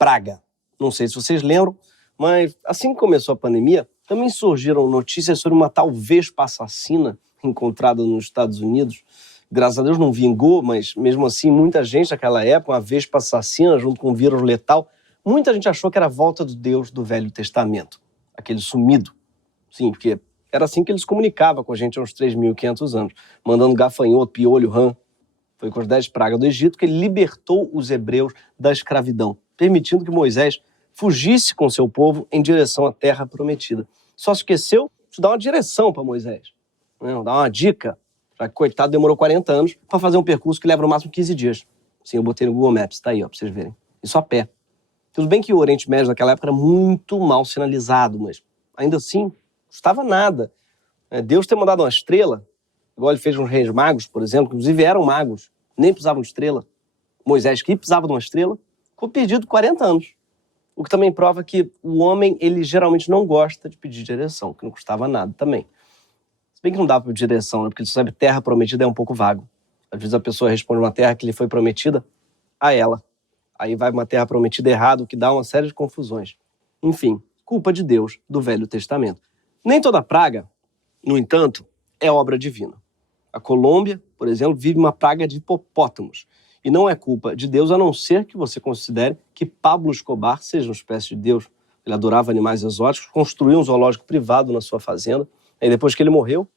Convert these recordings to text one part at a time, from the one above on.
praga. Não sei se vocês lembram, mas assim que começou a pandemia, também surgiram notícias sobre uma tal vespa assassina encontrada nos Estados Unidos. Graças a Deus não vingou, mas mesmo assim muita gente naquela época, uma vespa assassina junto com um vírus letal, muita gente achou que era a volta do Deus do Velho Testamento, aquele sumido. Sim, porque era assim que eles comunicavam com a gente há uns 3.500 anos, mandando gafanhoto, piolho, rã. Foi com as 10 pragas do Egito que ele libertou os hebreus da escravidão, permitindo que Moisés fugisse com seu povo em direção à terra prometida. Só se esqueceu de dar uma direção para Moisés, né? Dar uma dica, já que coitado demorou 40 anos para fazer um percurso que leva no máximo 15 dias. Sim, eu botei no Google Maps, tá aí, ó, para vocês verem. Isso a pé. Tudo bem que o Oriente Médio naquela época era muito mal sinalizado, mas ainda assim, não custava nada. Deus ter mandado uma estrela, igual ele fez com os reis magos, por exemplo, que inclusive eram magos, nem precisavam de estrela. Moisés, que precisava de uma estrela, ficou perdido 40 anos. O que também prova que o homem, ele geralmente não gosta de pedir direção, que não custava nada também. Se bem que não dá para pedir direção, né? Porque ele sabe terra prometida é um pouco vago. Às vezes a pessoa responde uma terra que lhe foi prometida a ela. Aí vai uma terra prometida errado, o que dá uma série de confusões. Enfim, culpa de Deus do Velho Testamento. Nem toda praga, no entanto, é obra divina. A Colômbia, por exemplo, vive uma praga de hipopótamos. E não é culpa de Deus, a não ser que você considere que Pablo Escobar seja uma espécie de Deus. Ele adorava animais exóticos, construiu um zoológico privado na sua fazenda. Aí depois que ele morreu,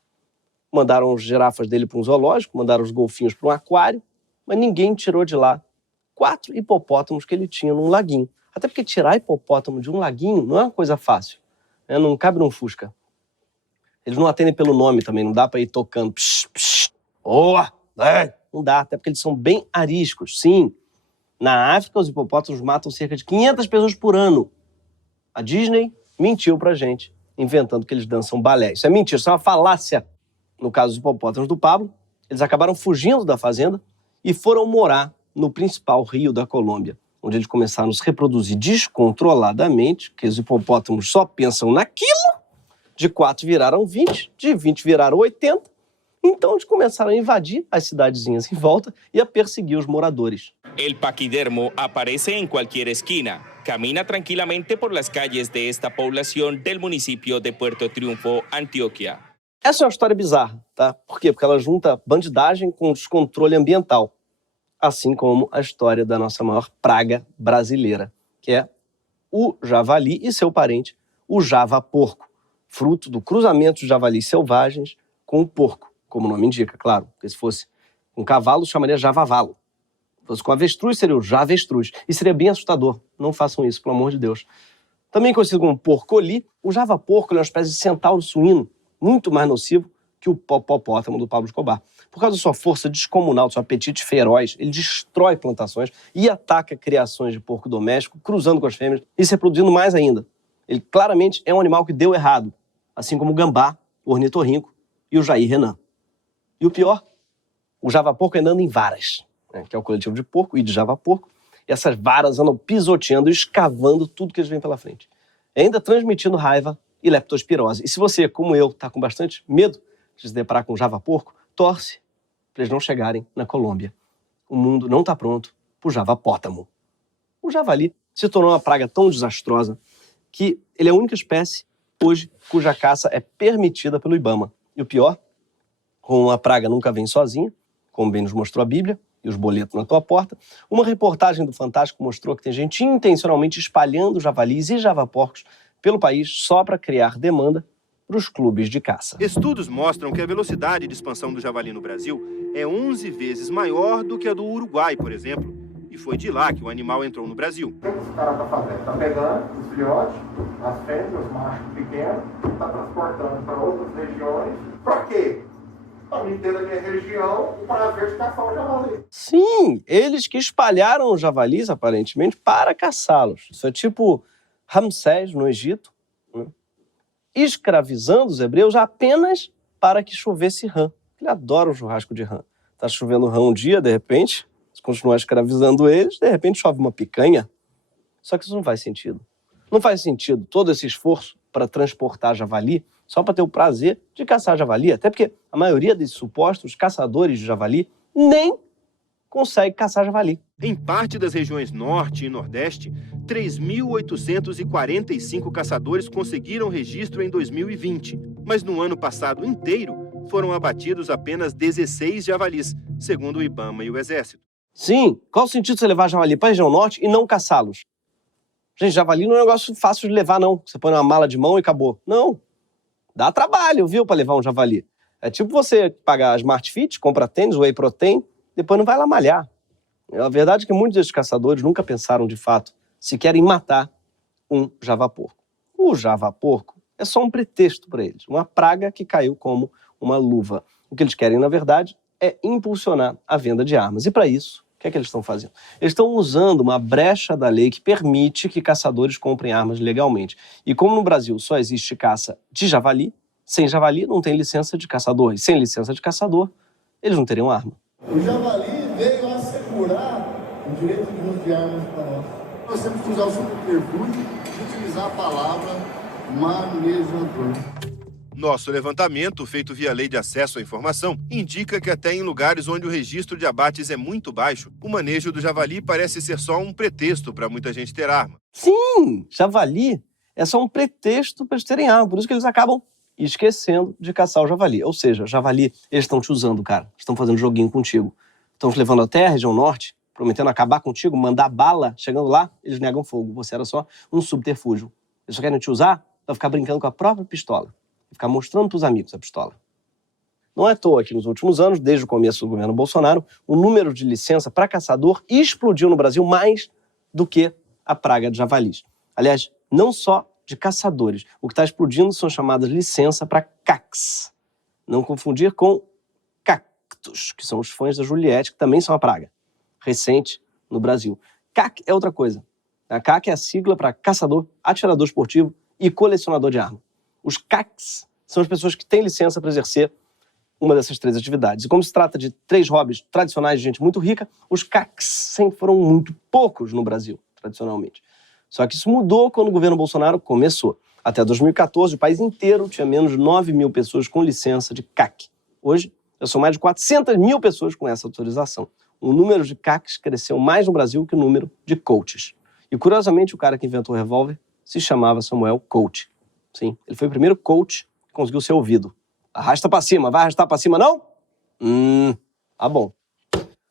mandaram as girafas dele para um zoológico, mandaram os golfinhos para um aquário, mas ninguém tirou de lá 4 hipopótamos que ele tinha num laguinho. Até porque tirar hipopótamo de um laguinho não é uma coisa fácil, né? Não cabe num fusca. Eles não atendem pelo nome também, não dá para ir tocando. Psh, psh, oa, não dá, até porque eles são bem ariscos. Sim, na África os hipopótamos matam cerca de 500 pessoas por ano. A Disney mentiu pra gente, inventando que eles dançam balé. Isso é mentira, isso é uma falácia. No caso dos hipopótamos do Pablo, eles acabaram fugindo da fazenda e foram morar no principal rio da Colômbia, onde eles começaram a se reproduzir descontroladamente, porque os hipopótamos só pensam naquilo. De 4 viraram 20, de 20 viraram 80. Então eles começaram a invadir as cidadezinhas em volta e a perseguir os moradores. El paquidermo aparece en cualquier esquina. Camina tranquilamente por las calles de esta población del municipio de Puerto Triunfo, Antioquia. Essa é uma história bizarra, tá? Por quê? Porque ela junta bandidagem com descontrole ambiental. Assim como a história da nossa maior praga brasileira, que é o javali e seu parente, o javaporco, fruto do cruzamento de javalis selvagens com o porco, como o nome indica, claro. Porque se fosse um cavalo, chamaria javavalo. Se fosse com avestruz, seria o javestruz. E seria bem assustador. Não façam isso, pelo amor de Deus. Também conhecido como porco-oli, o javaporco é uma espécie de centauro suíno, muito mais nocivo que o hipopótamo do Pablo Escobar. Por causa da sua força descomunal, do seu apetite feroz, ele destrói plantações e ataca criações de porco doméstico, cruzando com as fêmeas e se reproduzindo mais ainda. Ele claramente é um animal que deu errado, assim como o gambá, o ornitorrinco e o Jair Renan. E o pior, o javaporco andando em varas, né, que é o coletivo de porco e de javaporco, e essas varas andam pisoteando e escavando tudo que eles vêm pela frente. E ainda transmitindo raiva e leptospirose. E se você, como eu, está com bastante medo de se deparar com um javaporco, torce para eles não chegarem na Colômbia. O mundo não está pronto para o javapótamo. O javali se tornou uma praga tão desastrosa que ele é a única espécie hoje cuja caça é permitida pelo IBAMA. E o pior, como uma praga nunca vem sozinha, como bem nos mostrou a Bíblia, e os boletos na tua porta, uma reportagem do Fantástico mostrou que tem gente intencionalmente espalhando javalis e javaporcos pelo país só para criar demanda para os clubes de caça. Estudos mostram que a velocidade de expansão do javali no Brasil é 11 vezes maior do que a do Uruguai, por exemplo. E foi de lá que o animal entrou no Brasil. O que esse cara tá fazendo? Tá pegando os filhotes, as fêmeas, os machos pequenos, tá transportando para outras regiões. Para quê? Para me ter na minha região o prazer de caçar o javali. Sim, eles que espalharam os javalis, aparentemente, para caçá-los. Isso é tipo Ramsés, no Egito, né? Escravizando os hebreus apenas para que chovesse rã. Ele adora o churrasco de rã. Tá chovendo rã um dia, de repente, se continuar escravizando eles, de repente chove uma picanha. Só que isso não faz sentido. Não faz sentido todo esse esforço para transportar javali só para ter o prazer de caçar javali. Até porque a maioria desses supostos caçadores de javali nem consegue caçar javali. Em parte das regiões Norte e Nordeste, 3.845 caçadores conseguiram registro em 2020, mas no ano passado inteiro foram abatidos apenas 16 javalis, segundo o IBAMA e o Exército. Sim, qual o sentido de você levar javali para a região norte e não caçá-los? Gente, javali não é um negócio fácil de levar, não. Você põe numa mala de mão e acabou. Não. Dá trabalho, viu, para levar um javali. É tipo você pagar Smart Fit, compra tênis, whey protein, depois não vai lá malhar. A verdade é que muitos desses caçadores nunca pensaram, de fato, se querem matar um javaporco. O javaporco é só um pretexto para eles, uma praga que caiu como uma luva. O que eles querem, na verdade, é impulsionar a venda de armas. E para isso, o que é que eles estão fazendo? Eles estão usando uma brecha da lei que permite que caçadores comprem armas legalmente. E como no Brasil só existe caça de javali, sem javali não tem licença de caçador. E sem licença de caçador, eles não teriam arma. O javali veio assegurar o direito de uso de armas para nós. Nós temos que usar o subterfúgio e utilizar a palavra manejador. Nosso levantamento, feito via Lei de Acesso à Informação, indica que até em lugares onde o registro de abates é muito baixo, o manejo do javali parece ser só um pretexto para muita gente ter arma. Sim, javali é só um pretexto para eles terem arma, por isso que eles acabam esquecendo de caçar o javali. Ou seja, javali, eles estão te usando, cara. Estão fazendo joguinho contigo. Estão te levando até a região norte, prometendo acabar contigo, mandar bala. Chegando lá, eles negam fogo. Você era só um subterfúgio. Eles só querem te usar para ficar brincando com a própria pistola. E ficar mostrando para os amigos a pistola. Não é à toa que nos últimos anos, desde o começo do governo Bolsonaro, o número de licença para caçador explodiu no Brasil mais do que a praga de javalis. Aliás, não só de caçadores. O que está explodindo são chamadas licença para CACs. Não confundir com cactos, que são os fãs da Juliette, que também são uma praga recente no Brasil. CAC é outra coisa. A CAC é a sigla para caçador, atirador esportivo e colecionador de arma. Os CACs são as pessoas que têm licença para exercer uma dessas três atividades. E como se trata de três hobbies tradicionais de gente muito rica, os CACs sempre foram muito poucos no Brasil, tradicionalmente. Só que isso mudou quando o governo Bolsonaro começou. Até 2014, o país inteiro tinha menos de 9 mil pessoas com licença de CAC. Hoje, já são mais de 400 mil pessoas com essa autorização. O número de CACs cresceu mais no Brasil que o número de coaches. E, curiosamente, o cara que inventou o revólver se chamava Samuel Colt. Sim, ele foi o primeiro coach que conseguiu ser ouvido. Arrasta pra cima, vai arrastar pra cima, não? Tá bom.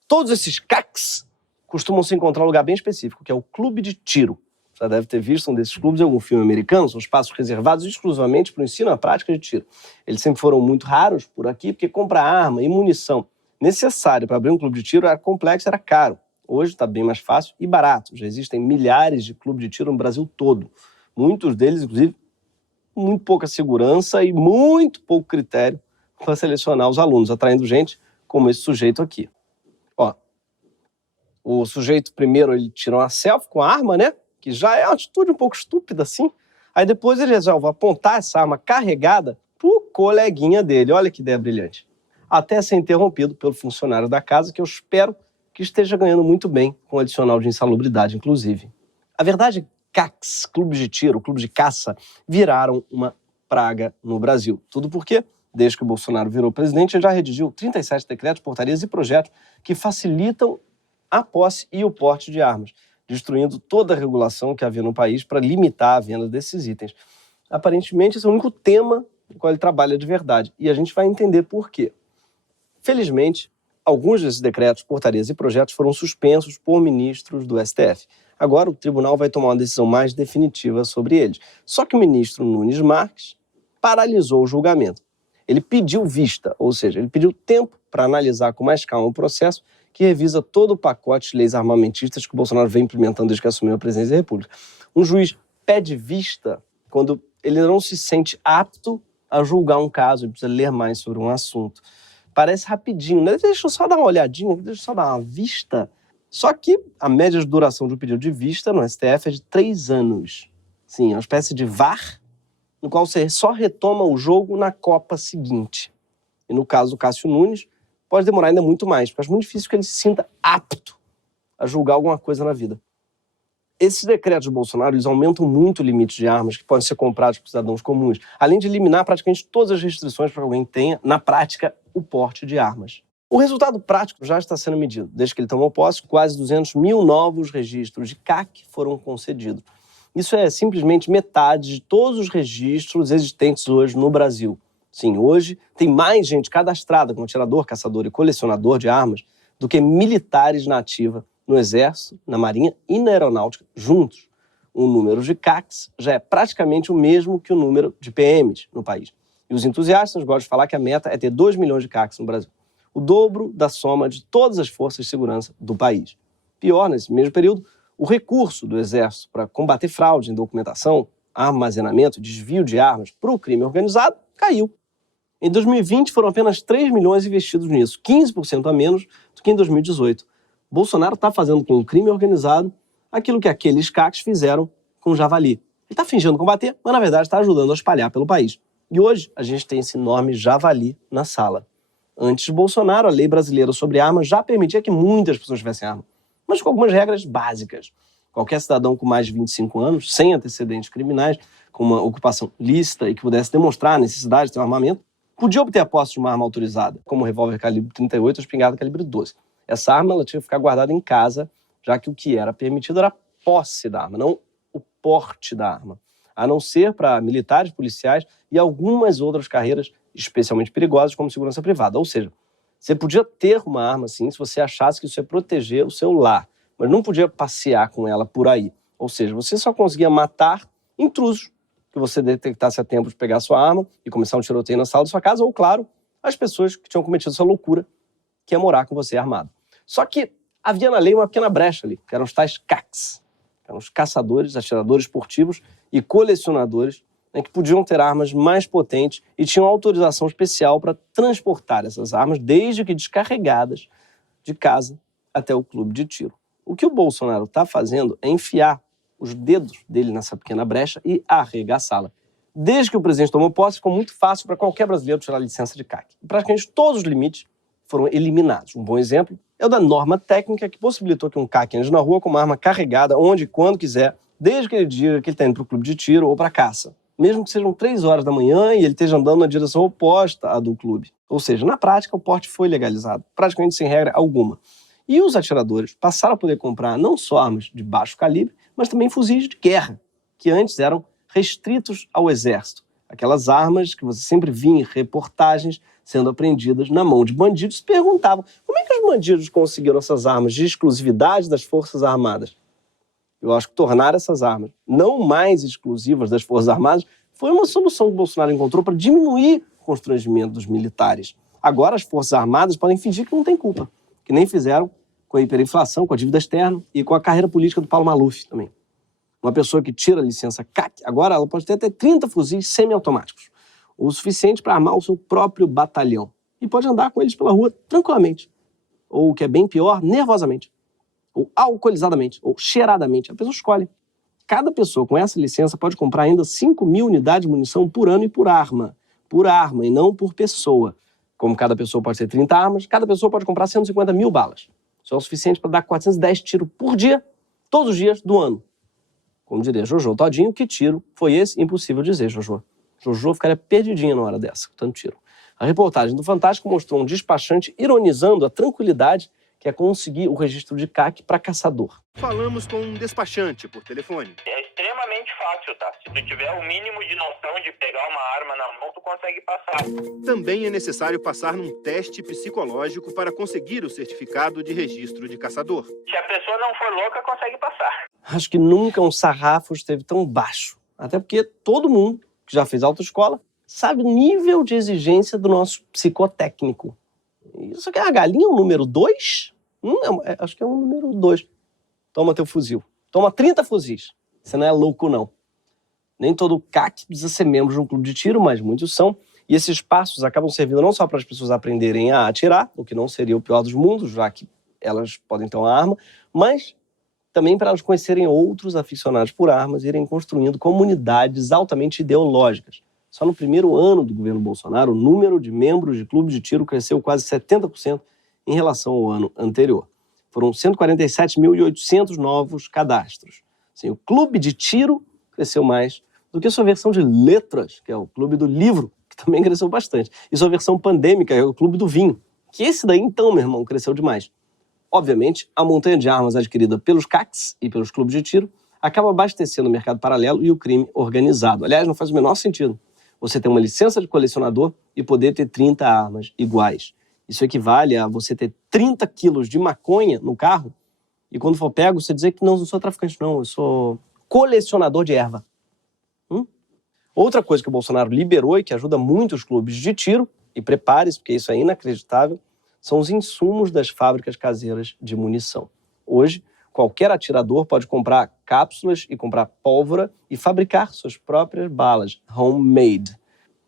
Todos esses CACs costumam se encontrar em um lugar bem específico, que é o clube de tiro. Já deve ter visto um desses clubes em algum filme americano, são espaços reservados exclusivamente para o ensino e a prática de tiro. Eles sempre foram muito raros por aqui, porque comprar arma e munição necessária para abrir um clube de tiro era complexo, era caro. Hoje está bem mais fácil e barato. Já existem milhares de clubes de tiro no Brasil todo. Muitos deles, inclusive, muito pouca segurança e muito pouco critério para selecionar os alunos, atraindo gente como esse sujeito aqui. Ó, o sujeito primeiro ele tirou uma selfie com a arma, né? Que já é uma atitude um pouco estúpida assim. Aí depois ele resolve apontar essa arma carregada pro coleguinha dele. Olha que ideia brilhante. Até ser interrompido pelo funcionário da casa, que eu espero que esteja ganhando muito bem com o adicional de insalubridade, inclusive. A verdade é que CACs, clubes de tiro, clubes de caça, viraram uma praga no Brasil. Tudo porque, desde que o Bolsonaro virou presidente, ele já redigiu 37 decretos, portarias e projetos que facilitam a posse e o porte de armas, destruindo toda a regulação que havia no país para limitar a venda desses itens. Aparentemente, esse é o único tema no qual ele trabalha de verdade. E a gente vai entender por quê. Felizmente, alguns desses decretos, portarias e projetos foram suspensos por ministros do STF. Agora, o tribunal vai tomar uma decisão mais definitiva sobre eles. Só que o ministro Nunes Marques paralisou o julgamento. Ele pediu vista, ou seja, ele pediu tempo para analisar com mais calma o processo que revisa todo o pacote de leis armamentistas que o Bolsonaro vem implementando desde que assumiu a presidência da República. Um juiz pede vista quando ele não se sente apto a julgar um caso, ele precisa ler mais sobre um assunto. Parece rapidinho, né? Deixa eu só dar uma olhadinha, deixa eu só dar uma vista. Só que a média de duração de um pedido de vista no STF é de 3 anos. Sim, é uma espécie de VAR, no qual você só retoma o jogo na Copa seguinte. E no caso do Cássio Nunes, pode demorar ainda muito mais, porque acho muito difícil que ele se sinta apto a julgar alguma coisa na vida. Esses decretos de Bolsonaro, eles aumentam muito o limite de armas que podem ser compradas por cidadãos comuns, além de eliminar praticamente todas as restrições para alguém que tenha, na prática, o porte de armas. O resultado prático já está sendo medido. Desde que ele tomou posse, quase 200 mil novos registros de CAC foram concedidos. Isso é simplesmente metade de todos os registros existentes hoje no Brasil. Sim, hoje tem mais gente cadastrada como atirador, caçador e colecionador de armas do que militares na ativa no Exército, na Marinha e na Aeronáutica juntos. O número de CACs já é praticamente o mesmo que o número de PMs no país. E os entusiastas gostam de falar que a meta é ter 2 milhões de CACs no Brasil. O dobro da soma de todas as forças de segurança do país. Pior, nesse mesmo período, o recurso do Exército para combater fraude em documentação, armazenamento e desvio de armas para o crime organizado caiu. Em 2020, foram apenas 3 milhões investidos nisso, 15% a menos do que em 2018. Bolsonaro está fazendo com o crime organizado aquilo que aqueles CACs fizeram com o Javali. Ele está fingindo combater, mas na verdade está ajudando a espalhar pelo país. E hoje a gente tem esse enorme Javali na sala. Antes de Bolsonaro, a lei brasileira sobre armas já permitia que muitas pessoas tivessem arma, mas com algumas regras básicas. Qualquer cidadão com mais de 25 anos, sem antecedentes criminais, com uma ocupação lícita e que pudesse demonstrar a necessidade de ter um armamento, podia obter a posse de uma arma autorizada, como o revólver calibre 38 ou espingarda calibre 12. Essa arma ela tinha que ficar guardada em casa, já que o que era permitido era a posse da arma, não o porte da arma. A não ser para militares, policiais e algumas outras carreiras especialmente perigosas, como segurança privada. Ou seja, você podia ter uma arma, sim, se você achasse que isso ia proteger o seu lar, mas não podia passear com ela por aí. Ou seja, você só conseguia matar intrusos, que você detectasse a tempo de pegar a sua arma e começar um tiroteio na sala da sua casa, ou, claro, as pessoas que tinham cometido essa loucura, que é morar com você armado. Só que havia na lei uma pequena brecha ali, que eram os tais CACs, que eram os caçadores, atiradores esportivos e colecionadores, que podiam ter armas mais potentes e tinham autorização especial para transportar essas armas, desde que descarregadas, de casa até o clube de tiro. O que o Bolsonaro está fazendo é enfiar os dedos dele nessa pequena brecha e arregaçá-la. Desde que o presidente tomou posse, ficou muito fácil para qualquer brasileiro tirar a licença de CAC. Praticamente todos os limites foram eliminados. Um bom exemplo é o da norma técnica que possibilitou que um CAC ande na rua com uma arma carregada onde e quando quiser, desde que ele diga que ele está indo para o clube de tiro ou para caça. Mesmo que sejam 3 horas da manhã e ele esteja andando na direção oposta à do clube. Ou seja, na prática, o porte foi legalizado, praticamente sem regra alguma. E os atiradores passaram a poder comprar não só armas de baixo calibre, mas também fuzis de guerra, que antes eram restritos ao exército. Aquelas armas que você sempre via em reportagens sendo apreendidas na mão de bandidos, se perguntavam como é que os bandidos conseguiram essas armas de exclusividade das Forças Armadas. Eu acho que tornar essas armas não mais exclusivas das Forças Armadas foi uma solução que o Bolsonaro encontrou para diminuir o constrangimento dos militares. Agora as Forças Armadas podem fingir que não tem culpa, que nem fizeram com a hiperinflação, com a dívida externa e com a carreira política do Paulo Maluf também. Uma pessoa que tira a licença CAC, agora ela pode ter até 30 fuzis semiautomáticos, o suficiente para armar o seu próprio batalhão. E pode andar com eles pela rua tranquilamente. Ou, o que é bem pior, nervosamente. Ou alcoolizadamente, ou cheiradamente. A pessoa escolhe. Cada pessoa com essa licença pode comprar ainda 5.000 unidades de munição por ano e por arma. Por arma e não por pessoa. Como cada pessoa pode ter 30 armas, cada pessoa pode comprar 150.000 balas. Isso é o suficiente para dar 410 tiros por dia, todos os dias do ano. Como diria Jojo Todinho, que tiro foi esse? Impossível dizer, Jojo. Jojo ficaria perdidinha na hora dessa, com tanto tiro. A reportagem do Fantástico mostrou um despachante ironizando a tranquilidade que é conseguir o registro de CAC para caçador. Falamos com um despachante por telefone. É extremamente fácil, tá? Se tu tiver o mínimo de noção de pegar uma arma na mão, tu consegue passar. Também é necessário passar num teste psicológico para conseguir o certificado de registro de caçador. Se a pessoa não for louca, consegue passar. Acho que nunca um sarrafo esteve tão baixo. Até porque todo mundo que já fez autoescola sabe o nível de exigência do nosso psicotécnico. Isso aqui é a galinha, o número 2? Acho que é o número 2. Toma teu fuzil. Toma 30 fuzis. Você não é louco, não. Nem todo CAC precisa ser membro de um clube de tiro, mas muitos são. E esses passos acabam servindo não só para as pessoas aprenderem a atirar, o que não seria o pior dos mundos, já que elas podem ter uma arma, mas também para elas conhecerem outros aficionados por armas e irem construindo comunidades altamente ideológicas. Só no primeiro ano do governo Bolsonaro, o número de membros de clube de tiro cresceu quase 70% em relação ao ano anterior. Foram 147.800 novos cadastros. Assim, o clube de tiro cresceu mais do que a sua versão de letras, que é o clube do livro, que também cresceu bastante. E sua versão pandêmica, que é o clube do vinho, Que esse daí, então, meu irmão, cresceu demais. Obviamente, a montanha de armas adquirida pelos CACs e pelos clubes de tiro acaba abastecendo o mercado paralelo e o crime organizado. Aliás, não faz o menor sentido você ter uma licença de colecionador e poder ter 30 armas iguais. Isso equivale a você ter 30 quilos de maconha no carro e quando for pego, você dizer que não sou traficante, não, eu sou colecionador de erva. Outra coisa que o Bolsonaro liberou e que ajuda muito os clubes de tiro, e prepare-se, porque isso é inacreditável, são os insumos das fábricas caseiras de munição. Hoje, qualquer atirador pode comprar cápsulas e comprar pólvora e fabricar suas próprias balas, homemade,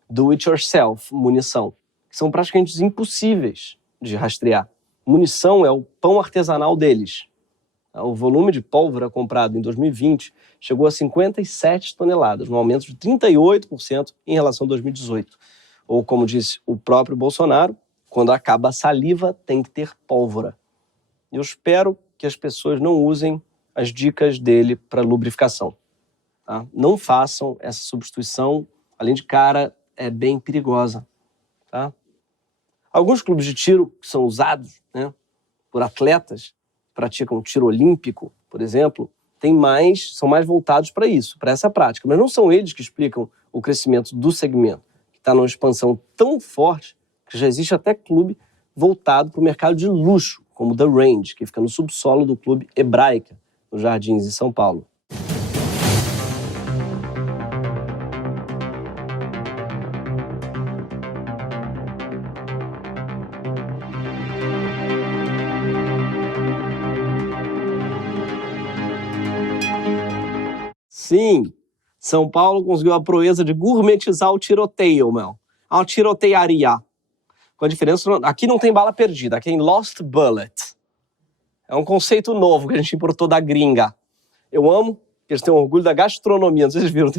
do-it-yourself munição, que são praticamente impossíveis de rastrear. Munição é o pão artesanal deles. O volume de pólvora comprado em 2020 chegou a 57 toneladas, um aumento de 38% em relação a 2018. Ou, como disse o próprio Bolsonaro, quando acaba a saliva, tem que ter pólvora. Eu espero que as pessoas não usem as dicas dele para lubrificação. Tá? Não façam essa substituição, além de cara, é bem perigosa. Tá? Alguns clubes de tiro que são usados, né, por atletas que praticam tiro olímpico, por exemplo, são mais voltados para isso, para essa prática. Mas não são eles que explicam o crescimento do segmento, que está numa expansão tão forte que já existe até clube voltado para o mercado de luxo, como The Range, que fica no subsolo do clube Hebraica, nos Jardins de São Paulo. Sim, São Paulo conseguiu a proeza de gourmetizar o tiroteio, meu. É uma tiroteiaria. Com a diferença, aqui não tem bala perdida, aqui é em Lost Bullet. É um conceito novo que a gente importou da gringa. Eu amo que eles têm orgulho da gastronomia. Não sei se vocês viram,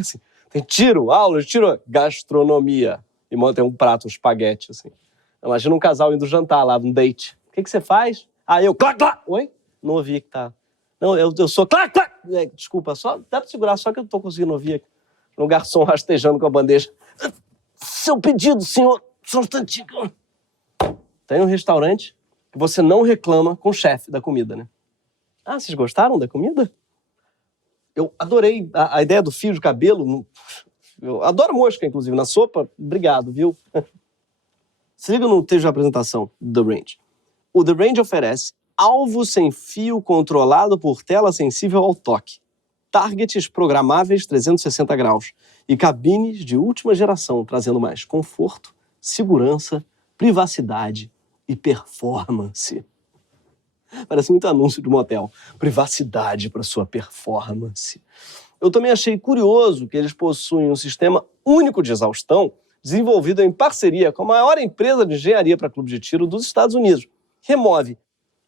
tem tiro, aula de tiro, gastronomia. E tem um prato, um espaguete, assim. Imagina um casal indo jantar lá, num date. O que você faz? Ah, eu, clac, clac. Oi? Não ouvi que tá... Não, eu sou clac, clac. Desculpa, só dá pra segurar, só que eu não tô conseguindo ouvir aqui. Um garçom rastejando com a bandeja. Seu pedido, senhor. Só um instantinho. Tem um restaurante que você não reclama com o chefe da comida, né? Ah, vocês gostaram da comida? Eu adorei a ideia do fio de cabelo. Eu adoro mosca, inclusive, na sopa. Obrigado, viu? Se liga no texto de apresentação do The Range. O The Range oferece alvo sem fio controlado por tela sensível ao toque, targets programáveis 360 graus e cabines de última geração, trazendo mais conforto, segurança, privacidade e performance. Parece muito anúncio de motel. Privacidade para sua performance. Eu também achei curioso que eles possuem um sistema único de exaustão desenvolvido em parceria com a maior empresa de engenharia para clube de tiro dos Estados Unidos. Remove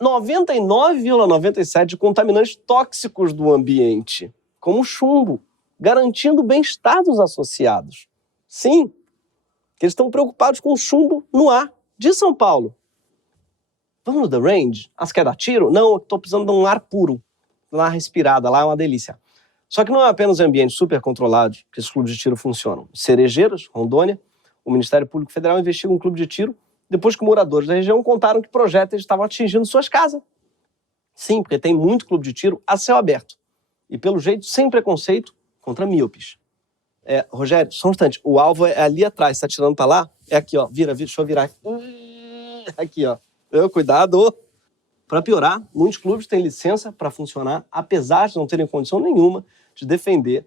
99,97% de contaminantes tóxicos do ambiente, como chumbo, garantindo o bem-estar dos associados. Sim, eles estão preocupados com o chumbo no ar de São Paulo. Vamos no The Range? Ah, você quer dar tiro? Não, eu estou precisando de um ar puro. Dar uma respirada lá é uma delícia. Só que não é apenas em ambientes super controlados que esses clubes de tiro funcionam. Cerejeiras, Rondônia, o Ministério Público Federal investiga um clube de tiro depois que moradores da região contaram que projéteis estavam atingindo suas casas. Sim, porque tem muito clube de tiro a céu aberto. E, pelo jeito, sem preconceito contra míopes. Rogério, só um instante. O alvo é ali atrás. Você tá tirando pra lá? É aqui, ó. Vira. Deixa eu virar. Aqui, ó. Cuidado. Para piorar, muitos clubes têm licença para funcionar, apesar de não terem condição nenhuma de defender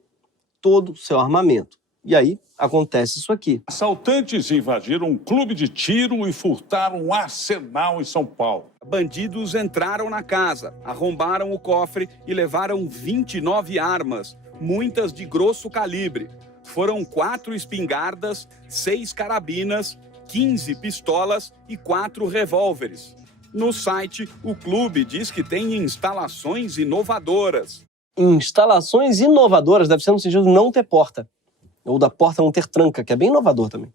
todo o seu armamento. E aí, acontece isso aqui. Assaltantes invadiram um clube de tiro e furtaram um arsenal em São Paulo. Bandidos entraram na casa, arrombaram o cofre e levaram 29 armas, muitas de grosso calibre. Foram 4 espingardas, 6 carabinas, 15 pistolas e 4 revólveres. No site, o clube diz que tem instalações inovadoras. Instalações inovadoras deve ser no sentido de não ter porta. Ou da porta não ter tranca, que é bem inovador também.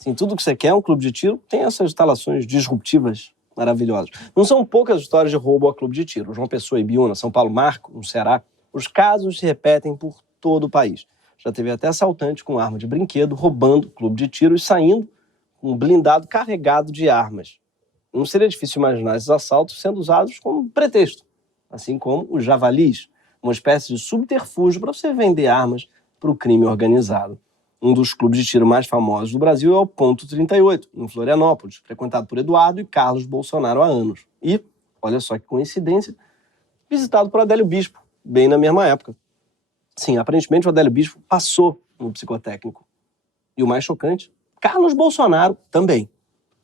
Assim, tudo que você quer, um clube de tiro, tem essas instalações disruptivas maravilhosas. Não são poucas histórias de roubo a clube de tiro. João Pessoa e Biúna, São Paulo, Marco, no Ceará. Os casos se repetem por todo o país. Já teve até assaltante com arma de brinquedo roubando clube de tiro e saindo com um blindado carregado de armas. Não seria difícil imaginar esses assaltos sendo usados como pretexto, assim como os javalis, uma espécie de subterfúgio para você vender armas para o crime organizado. Um dos clubes de tiro mais famosos do Brasil é o Ponto 38, em Florianópolis, frequentado por Eduardo e Carlos Bolsonaro há anos. E, olha só que coincidência, visitado por Adélio Bispo, bem na mesma época. Sim, aparentemente o Adélio Bispo passou no psicotécnico. E o mais chocante, Carlos Bolsonaro também.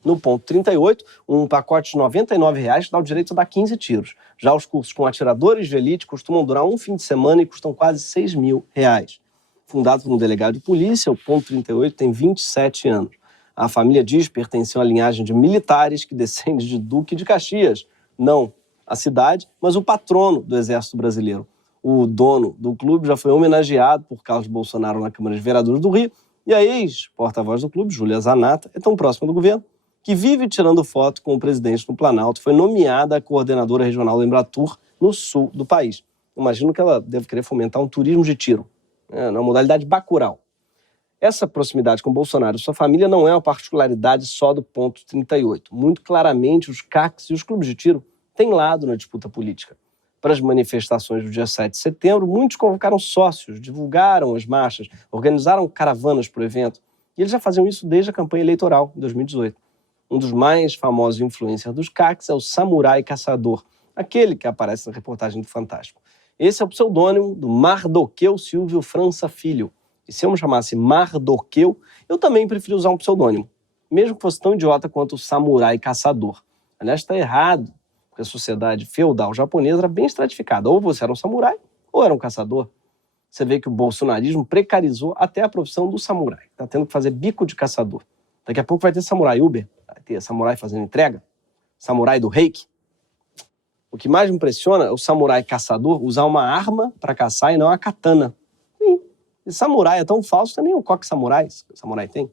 No Ponto 38, um pacote de R$ 99 dá o direito a dar 15 tiros. Já os cursos com atiradores de elite costumam durar um fim de semana e custam quase R$ 6.000. Fundado por um delegado de polícia, o Ponto 38 tem 27 anos. A família diz que pertenceu à linhagem de militares que descende de Duque de Caxias. Não a cidade, mas o patrono do Exército Brasileiro. O dono do clube já foi homenageado por Carlos Bolsonaro na Câmara de Vereadores do Rio, e a ex-porta-voz do clube, Júlia Zanata, é tão próxima do governo que vive tirando foto com o presidente no Planalto, foi nomeada a coordenadora regional da Embratur no sul do país. Imagino que ela deve querer fomentar um turismo de tiro, na modalidade Bacurau. Essa proximidade com Bolsonaro e sua família não é uma particularidade só do Ponto 38. Muito claramente, os CACs e os clubes de tiro têm lado na disputa política. Para as manifestações do dia 7 de setembro, muitos convocaram sócios, divulgaram as marchas, organizaram caravanas para o evento. E eles já faziam isso desde a campanha eleitoral, em 2018. Um dos mais famosos influencers dos CACs é o Samurai Caçador, aquele que aparece na reportagem do Fantástico. Esse é o pseudônimo do Mardoqueu Silvio França Filho. E se eu me chamasse Mardoqueu, eu também preferia usar um pseudônimo, mesmo que fosse tão idiota quanto o Samurai Caçador. Aliás, está errado, porque a sociedade feudal japonesa era bem estratificada. Ou você era um samurai, ou era um caçador. Você vê que o bolsonarismo precarizou até a profissão do samurai. Está tendo que fazer bico de caçador. Daqui a pouco vai ter samurai Uber, vai ter samurai fazendo entrega, samurai do reiki. O que mais me impressiona é o samurai caçador usar uma arma para caçar e não a katana. Sim. E samurai é tão falso, tem nem um coque samurai que o samurai tem.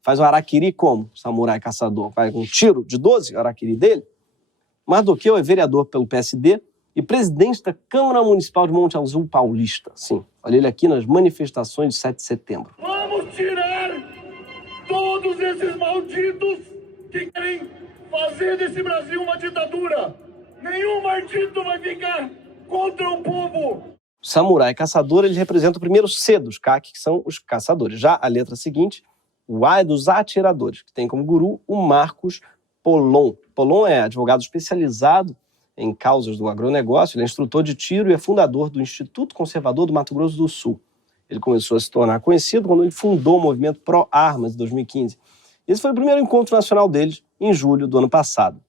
Faz o harakiri como samurai caçador? Vai com um tiro de 12, o harakiri dele. Mardoqueu é vereador pelo PSD e presidente da Câmara Municipal de Monte Azul Paulista. Sim, olha ele aqui nas manifestações de 7 de setembro. Vamos tirar todos esses malditos que querem fazer desse Brasil uma ditadura. Nenhum maldito vai ficar contra o povo. O samurai caçador, ele representa o primeiro C dos CAC, que são os caçadores. Já a letra seguinte, o A é dos atiradores, que tem como guru o Marcos Polon. Polon é advogado especializado em causas do agronegócio, ele é instrutor de tiro e é fundador do Instituto Conservador do Mato Grosso do Sul. Ele começou a se tornar conhecido quando ele fundou o movimento Pró-Armas em 2015. Esse foi o primeiro encontro nacional deles em julho do ano passado.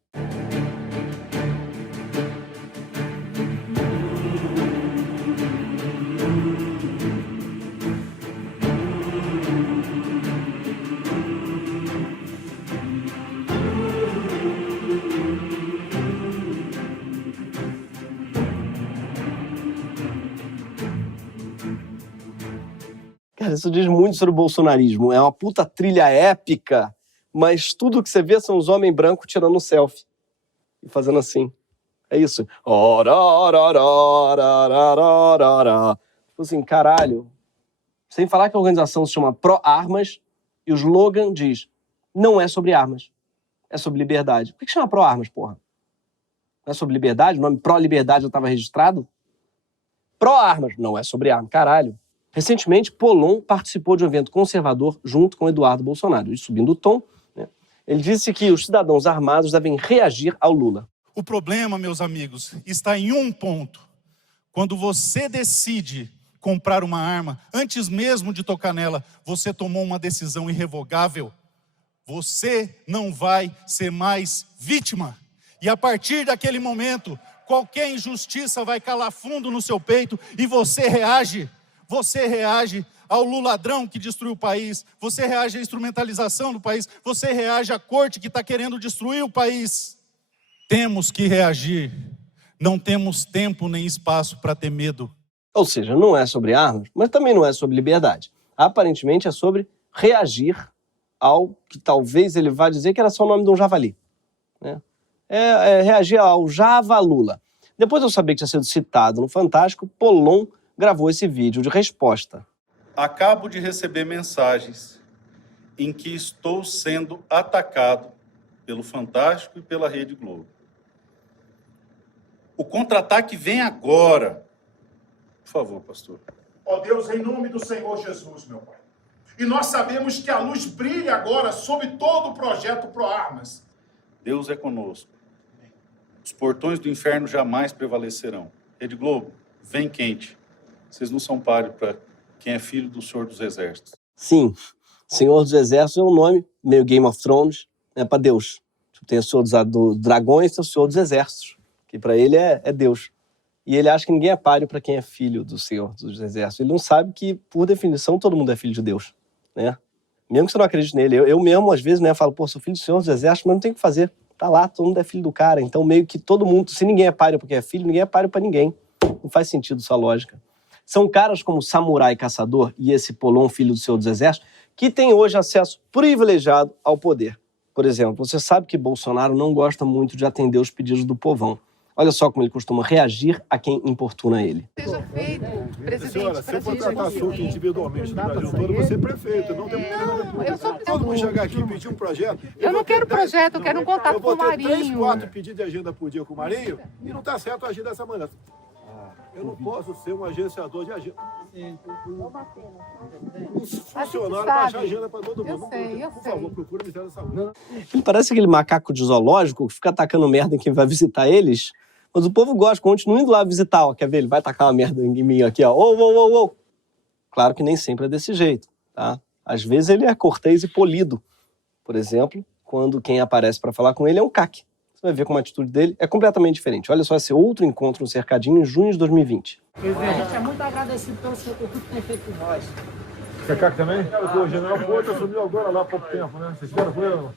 Cara, isso diz muito sobre o bolsonarismo. É uma puta trilha épica, mas tudo que você vê são os homens brancos tirando um selfie e fazendo assim. É isso. Tipo assim, caralho. Sem falar que a organização se chama Pró-Armas e o slogan diz: não é sobre armas, é sobre liberdade. Por que chama Pró-Armas, porra? Não é sobre liberdade? O nome Pró-Liberdade já estava registrado? Pró-Armas, não é sobre armas, caralho. Recentemente, Polon participou de um evento conservador junto com Eduardo Bolsonaro. E subindo o tom, né, ele disse que os cidadãos armados devem reagir ao Lula. O problema, meus amigos, está em um ponto. Quando você decide comprar uma arma, antes mesmo de tocar nela, você tomou uma decisão irrevogável. Você não vai ser mais vítima. E a partir daquele momento, qualquer injustiça vai calar fundo no seu peito e você reage. Você reage ao Lula ladrão que destruiu o país, você reage à instrumentalização do país, você reage à corte que está querendo destruir o país. Temos que reagir, não temos tempo nem espaço para ter medo. Ou seja, não é sobre armas, mas também não é sobre liberdade. Aparentemente é sobre reagir ao que talvez ele vá dizer que era só o nome de um javali. Né? É reagir ao Javalula. Depois de eu saber que tinha sido citado no Fantástico, Polon gravou esse vídeo de resposta. Acabo de receber mensagens em que estou sendo atacado pelo Fantástico e pela Rede Globo. O contra-ataque vem agora. Por favor, pastor. Ó Deus, em nome do Senhor Jesus, meu Pai. E nós sabemos que a luz brilha agora sobre todo o projeto ProArmas. Deus é conosco. Os portões do inferno jamais prevalecerão. Rede Globo, vem quente. Vocês não são páreo para quem é filho do Senhor dos Exércitos. Sim, Senhor dos Exércitos é um nome meio Game of Thrones, né, para Deus. Tem o Senhor dos Dragões, tem o Senhor dos Exércitos, que para ele é Deus. E ele acha que ninguém é páreo para quem é filho do Senhor dos Exércitos. Ele não sabe que, por definição, todo mundo é filho de Deus, né? Mesmo que você não acredite nele. Eu mesmo, às vezes, né, falo, pô, sou filho do Senhor dos Exércitos, mas não tem o que fazer. Tá lá, todo mundo é filho do cara. Então, meio que todo mundo, se ninguém é páreo porque é filho, ninguém é páreo para ninguém. Não faz sentido essa lógica. São caras como Samurai Caçador e esse Polon, filho do Senhor dos Exércitos, que têm hoje acesso privilegiado ao poder. Por exemplo, você sabe que Bolsonaro não gosta muito de atender os pedidos do povão. Olha só como ele costuma reagir a quem importuna ele. Seja feito, presidente. Senhora, se eu for tratar assunto individualmente no Brasil todo, você é prefeito. Não tem eu sou todo mundo chegar aqui e pedir um projeto. Eu não quero projeto, eu quero um contato com o Marinho. Eu vou ter 3, 4 pedidos de agenda por dia com o Marinho e não está certo agir dessa maneira. Eu não posso ser um agenciador de agenda. Um funcionário para achar agenda para todo mundo. Por favor, procura o Ministério da Saúde. Ele parece aquele macaco de zoológico que fica atacando merda em quem vai visitar eles. Mas o povo gosta, continua indo lá visitar, ó, quer ver? Ele vai tacar uma merda em mim aqui, ó. Ô. Claro que nem sempre é desse jeito, tá? Às vezes ele é cortês e polido. Por exemplo, quando quem aparece para falar com ele é um CAC. Você vai ver como a atitude dele é completamente diferente. Olha só esse outro encontro no Cercadinho em junho de 2020. A gente é muito agradecido pelo seu tudo que tem feito por nós. Você é CAC também? O General Porto assumiu agora lá há pouco tempo, né? Vocês estiveram com ele ou não?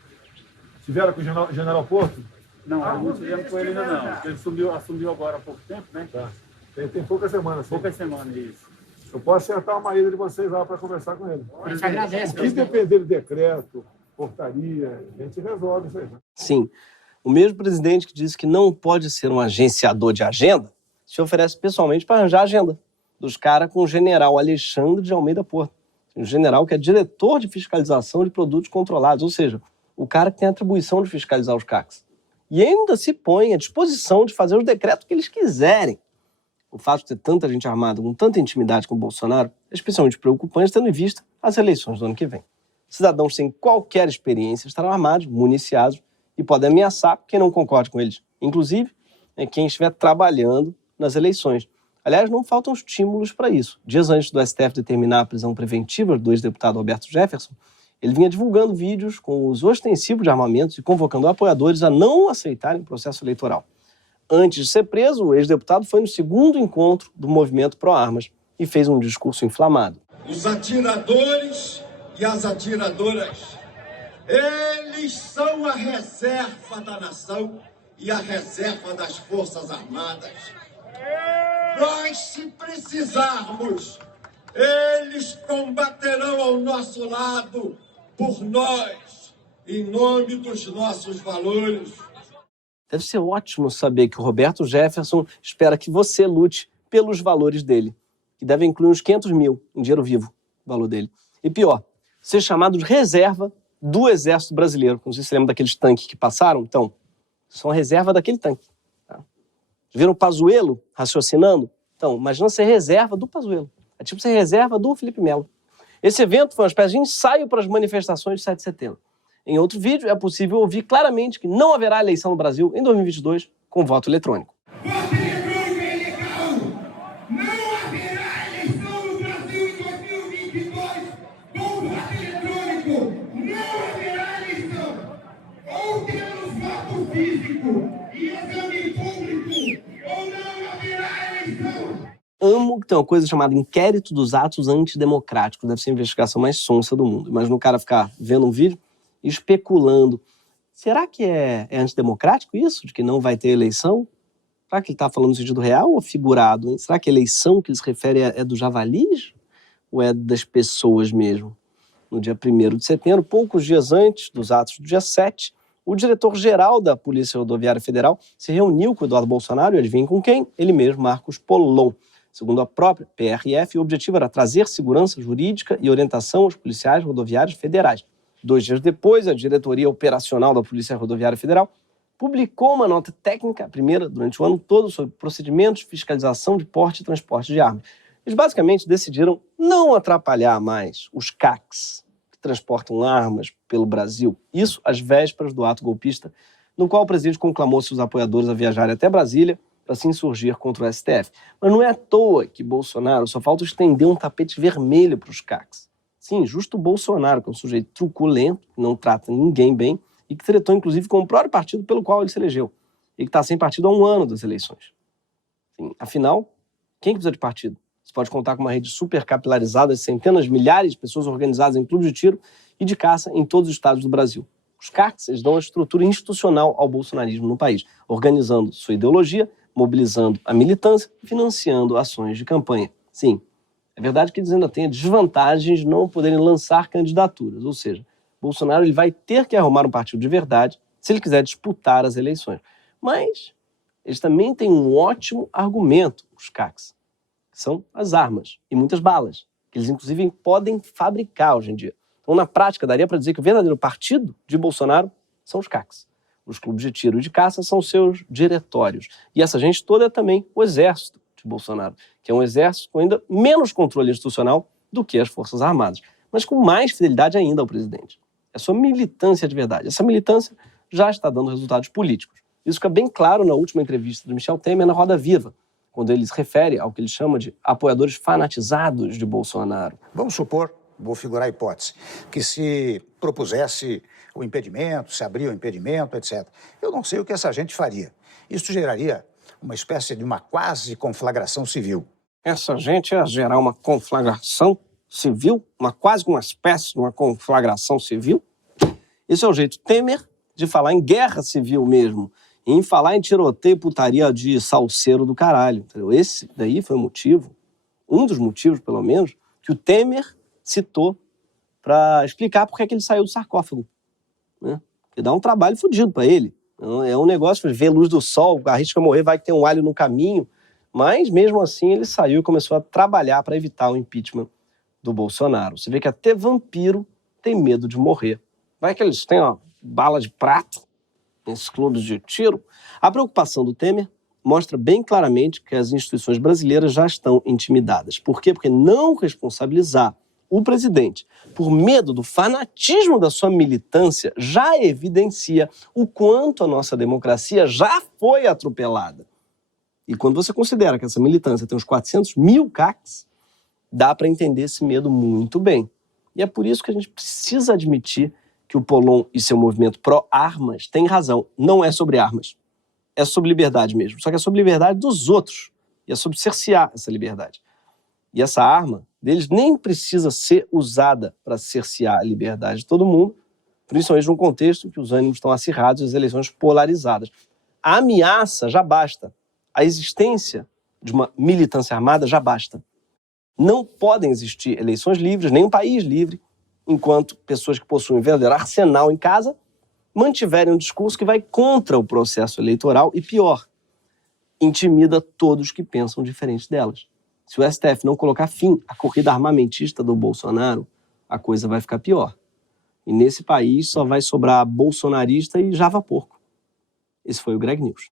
Estiveram com o General Porto? Não, não tivemos com ele ainda não. Ele assumiu agora há pouco tempo, né? Tá. Tem poucas semanas. Poucas semanas, isso. Eu posso acertar uma ida de vocês lá para conversar com ele. A gente agradece. O que depender de decreto, portaria, a gente resolve isso aí. Sim. O mesmo presidente que disse que não pode ser um agenciador de agenda se oferece pessoalmente para arranjar a agenda dos caras com o general Alexandre de Almeida Porto. Um general que é diretor de fiscalização de produtos controlados, ou seja, o cara que tem a atribuição de fiscalizar os CACs. E ainda se põe à disposição de fazer os decretos que eles quiserem. O fato de ter tanta gente armada com tanta intimidade com o Bolsonaro é especialmente preocupante, tendo em vista as eleições do ano que vem. Cidadãos sem qualquer experiência estarão armados, municiados e podem ameaçar quem não concorde com eles. Inclusive, quem estiver trabalhando nas eleições. Aliás, não faltam estímulos para isso. Dias antes do STF determinar a prisão preventiva do ex-deputado Roberto Jefferson, ele vinha divulgando vídeos com o uso ostensivo de armamentos e convocando apoiadores a não aceitarem o processo eleitoral. Antes de ser preso, o ex-deputado foi no segundo encontro do movimento pró-armas e fez um discurso inflamado. Os atiradores e as atiradoras, eles são a reserva da nação e a reserva das Forças Armadas. Nós, se precisarmos, eles combaterão ao nosso lado por nós, em nome dos nossos valores. Deve ser ótimo saber que o Roberto Jefferson espera que você lute pelos valores dele, que devem incluir uns 500 mil em dinheiro vivo, o valor dele. E pior, ser chamado de reserva do Exército Brasileiro. Não sei se você lembra daqueles tanques que passaram. Então, são a reserva daquele tanque. Tá? Viram o Pazuello raciocinando? Então, imagina ser reserva do Pazuello. É tipo ser reserva do Felipe Melo. Esse evento foi uma espécie de ensaio para as manifestações de 7 de setembro. Em outro vídeo, é possível ouvir claramente que não haverá eleição no Brasil em 2022 com voto eletrônico. Voto eletrônico é ilegal! Não haverá eleição no Brasil em 2022 com voto eletrônico! Não haverá eleição! Ou temos voto físico e exame público, ou não haverá eleição! Amo que tem uma coisa chamada inquérito dos atos antidemocráticos. Deve ser a investigação mais sonsa do mundo. Imagina o cara ficar vendo um vídeo e especulando. Será que é antidemocrático isso? De que não vai ter eleição? Será que ele está falando no sentido real ou figurado? Hein? Será que a eleição que ele se refere é do javalis? Ou é das pessoas mesmo? No dia 1º de setembro, poucos dias antes dos atos do dia 7, o diretor-geral da Polícia Rodoviária Federal se reuniu com o Eduardo Bolsonaro, e adivinha com quem? Ele mesmo, Marcos Polon. Segundo a própria PRF, o objetivo era trazer segurança jurídica e orientação aos policiais rodoviários federais. 2 dias depois, a diretoria operacional da Polícia Rodoviária Federal publicou uma nota técnica, a primeira durante o ano todo, sobre procedimentos de fiscalização de porte e transporte de armas. Eles basicamente decidiram não atrapalhar mais os CACs, que transportam armas pelo Brasil. Isso às vésperas do ato golpista, no qual o presidente conclamou seus apoiadores a viajarem até Brasília para se insurgir contra o STF. Mas não é à toa que Bolsonaro só falta estender um tapete vermelho para os CACs. Sim, justo o Bolsonaro, que é um sujeito truculento, que não trata ninguém bem e que tretou, inclusive, com o próprio partido pelo qual ele se elegeu. E que está sem partido há um ano das eleições. Sim, afinal, quem precisa de partido? Você pode contar com uma rede super capilarizada de centenas de milhares de pessoas organizadas em clubes de tiro e de caça em todos os estados do Brasil. Os CACs, eles dão a estrutura institucional ao bolsonarismo no país, organizando sua ideologia, mobilizando a militância, financiando ações de campanha. Sim, é verdade que eles ainda têm a desvantagem de não poderem lançar candidaturas, ou seja, Bolsonaro ele vai ter que arrumar um partido de verdade se ele quiser disputar as eleições. Mas eles também têm um ótimo argumento, os CACs, que são as armas e muitas balas, que eles inclusive podem fabricar hoje em dia. Então, na prática, daria para dizer que o verdadeiro partido de Bolsonaro são os CACs. Os clubes de tiro e de caça são seus diretórios. E essa gente toda é também o exército de Bolsonaro, que é um exército com ainda menos controle institucional do que as Forças Armadas, mas com mais fidelidade ainda ao presidente. É sua militância de verdade. Essa militância já está dando resultados políticos. Isso fica bem claro na última entrevista de Michel Temer na Roda Viva, quando ele se refere ao que ele chama de apoiadores fanatizados de Bolsonaro. Vamos supor, vou figurar a hipótese, que se propusesse o impedimento, se abrir o impedimento, etc. Eu não sei o que essa gente faria. Isso geraria uma espécie de uma quase conflagração civil. Essa gente ia gerar uma conflagração civil? Quase uma espécie de uma conflagração civil? Esse é o jeito Temer de falar em guerra civil mesmo, e em falar em tiroteio e putaria de salseiro do caralho. Entendeu? Esse daí foi o motivo, um dos motivos, pelo menos, que o Temer citou para explicar por que ele saiu do sarcófago. Né? Porque dá um trabalho fodido para ele. É um negócio de ver luz do sol, arrisca morrer, vai que tem um alho no caminho. Mas, mesmo assim, ele saiu e começou a trabalhar para evitar o impeachment do Bolsonaro. Você vê que até vampiro tem medo de morrer. Vai que eles têm bala de prata nesses clubes de tiro. A preocupação do Temer mostra bem claramente que as instituições brasileiras já estão intimidadas. Por quê? Porque não responsabilizar o presidente por medo do fanatismo da sua militância já evidencia o quanto a nossa democracia já foi atropelada. E quando você considera que essa militância tem uns 400 mil CACs, dá para entender esse medo muito bem. E é por isso que a gente precisa admitir que o Pollon e seu movimento pró-armas têm razão. Não é sobre armas. É sobre liberdade mesmo. Só que é sobre liberdade dos outros. E é sobre cercear essa liberdade. E essa arma deles nem precisa ser usada para cercear a liberdade de todo mundo, principalmente num contexto em que os ânimos estão acirrados e as eleições polarizadas. A ameaça já basta. A existência de uma militância armada já basta. Não podem existir eleições livres, nem um país livre, enquanto pessoas que possuem um verdadeiro arsenal em casa mantiverem um discurso que vai contra o processo eleitoral e, pior, intimida todos que pensam diferente delas. Se o STF não colocar fim à corrida armamentista do Bolsonaro, a coisa vai ficar pior. E nesse país só vai sobrar bolsonarista e java porco. Esse foi o Greg News.